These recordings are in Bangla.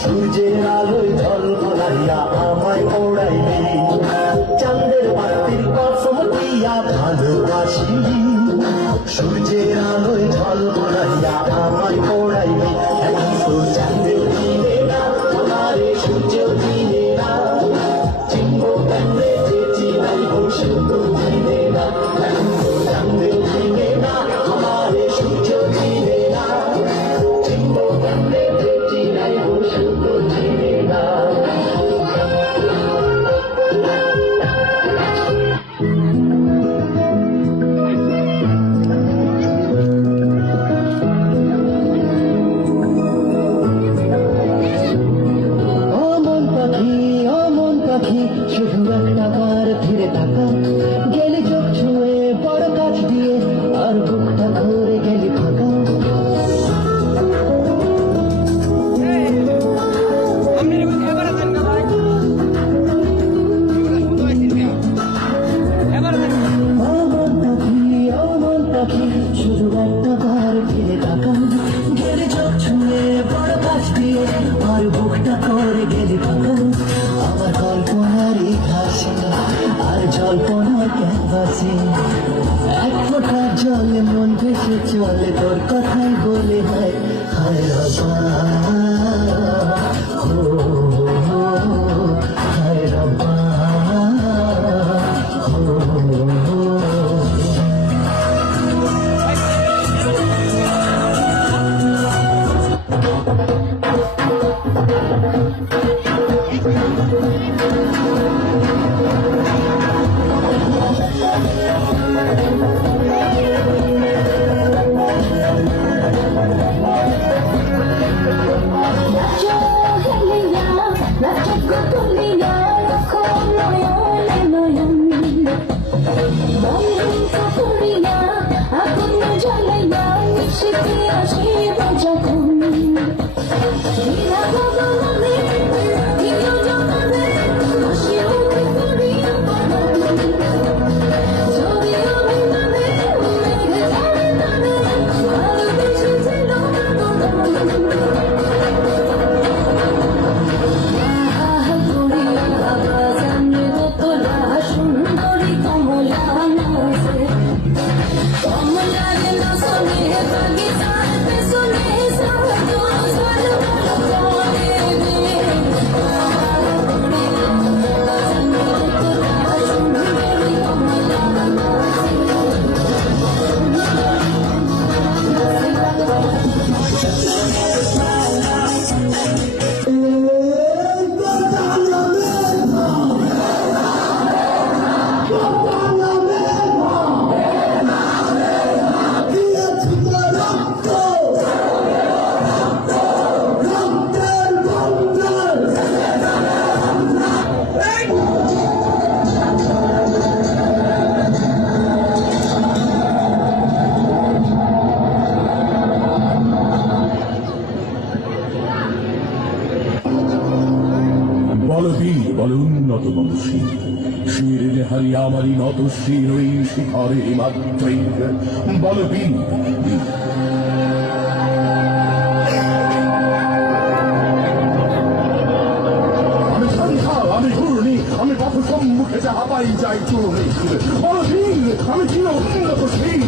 সূর্যের আলোয় ঝলমলাইয়া আমায় ওড়াইলি, চাঁদের বাতির কসম দিয়া ভালোবাসিলি, সূর্যের আলোয় ঝলমলাইয়া আমায় ওড়াইলি। এখন তো চাঁদের দিনে না আমারে সূর্য দিনে না, চিনব কেমনে যে চিনাইব সূর্য দিনে না। এখন তো চাঁদের দিনে না আমারে সূর্য দিনে না, চিনব কেমনে যে চিনাইব সূর্য দিনে না। শুধু একটা বার ফিরে থাকা, গেলি চোখ ছুঁয়ে বড় কাছ দিয়ে, আর বুকটা ঘুরে গেলি ফাঁকা। অমন পাখি শুধু একটা বার ফিরে থাকা, গেলি চোখ ছুঁয়ে বড় কাছ দিয়ে, আর বুকটা করে গেলি ফাঁকা। আমার কল্পনারই ঘাসে আর জল্পনার ক্যানভাসে, এক ফোঁটা জলে মন ভেসে চলে তোর কথাই বলে। হায় হায় রব্বা, ও হায় রব্বা, বল উন্নত বংশী, শির হারি আমারই নতশীল ওই শিখরে মাত্রই বলবীন আমি সন্ধ্যা, আমি ঘূর্ণি, আমি পথ সম্মুখে যাহা পাই যাই চূর্ণি বলবীন আমি চির উন্নতশীল।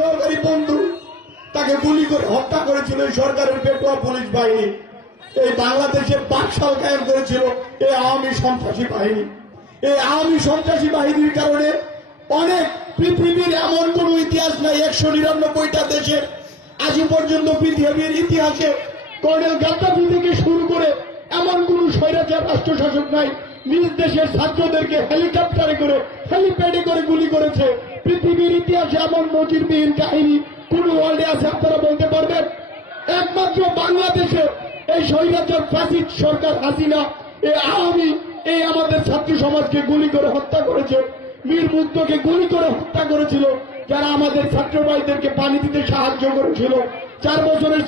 সরকারি বন্ধু তাকে গুলি করে হত্যা করেছিল সরকারের পেটোয়া পুলিশ বাহিনী। এই বাংলাদেশে বাকশাল কায়েম করেছিল এই আওয়ামী সন্ত্রাসী বাহিনী। এই আওয়ামী সন্ত্রাসী বাহিনীর কারণে অনেক পৃথিবীর এমন কোন ইতিহাস নাই 199টা দেশের আজ পর্যন্ত পৃথিবীর ইতিহাসে কর্নেল গাদ্দাফি থেকে শুরু করে এমন কোন স্বৈরাচার রাষ্ট্রশাসক নাই নিজ দেশের ছাত্রদেরকে হেলিকপ্টারে করে হেলিপ্যাডে করে গুলি করেছে। পৃথিবীর ইতিহাসে এমন নজিরবিহীন কাহিনী কোন ওয়ার্ল্ডে আছে আপনারা বলতে পারবেন? একমাত্র বাংলাদেশে এই স্বৈরাচার ফ্যাসিস্ট সরকার হাসিনা এই আওয়ামী এই আমাদের ছাত্র সমাজকে গুলি করে হত্যা করেছে। মীর মুগ্ধকে গুলি করে হত্যা করেছিল যারা আমাদের ছাত্র ভাইদেরকে পানি দিতে সাহায্য করেছিল। 4 বছরের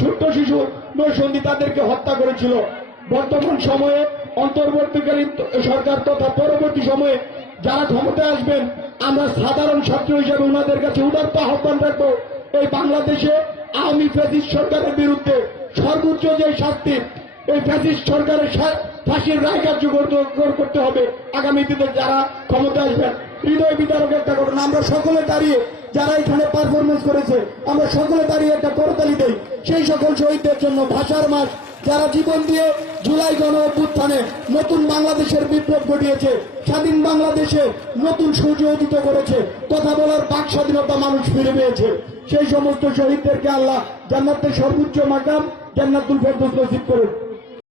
ছোট্ট শিশু নৈসন্দী তাদেরকে হত্যা করেছিল। বর্তমান সময়ে অন্তর্বর্তীকালীন সরকার তথা পরবর্তী সময়ে যারা ক্ষমতায় আসবেন আমরা সাধারণ ছাত্র হিসেবে ওনাদের কাছে উদারত আহ্বান রাখবো এই বাংলাদেশে আওয়ামী ফ্যাসিস্ট সরকারের বিরুদ্ধে সর্বোচ্চ যে শাস্তি এই ফ্যাসিস্ট সরকারের ফাঁসির রায় কার্যকর করতে হবে। আগামী দিনে যারা ক্ষমতা আসবেন হৃদয় বিদারক একটা ঘটনা আমরা সকলে দাঁড়িয়ে যারা এখানে পারফরমেন্স করেছে আমরা সকলে দাঁড়িয়ে একটা করতালি দেই সেই সকল শহীদদের জন্য। ভাষার মাস যারা জীবন দিয়ে জুলাই গণ অভ্যুত্থানে নতুন বাংলাদেশের বিপ্লব ঘটিয়েছে, স্বাধীন বাংলাদেশে নতুন সূর্য উদিত করেছে, কথা বলার বাক স্বাধীনতা মানুষ ফিরে পেয়েছে, সেই সমস্ত শহীদদেরকে আল্লাহ জান্নাতের সর্বোচ্চ মাকাম জান্নাতুল ফেরদৌস নসিব করুন।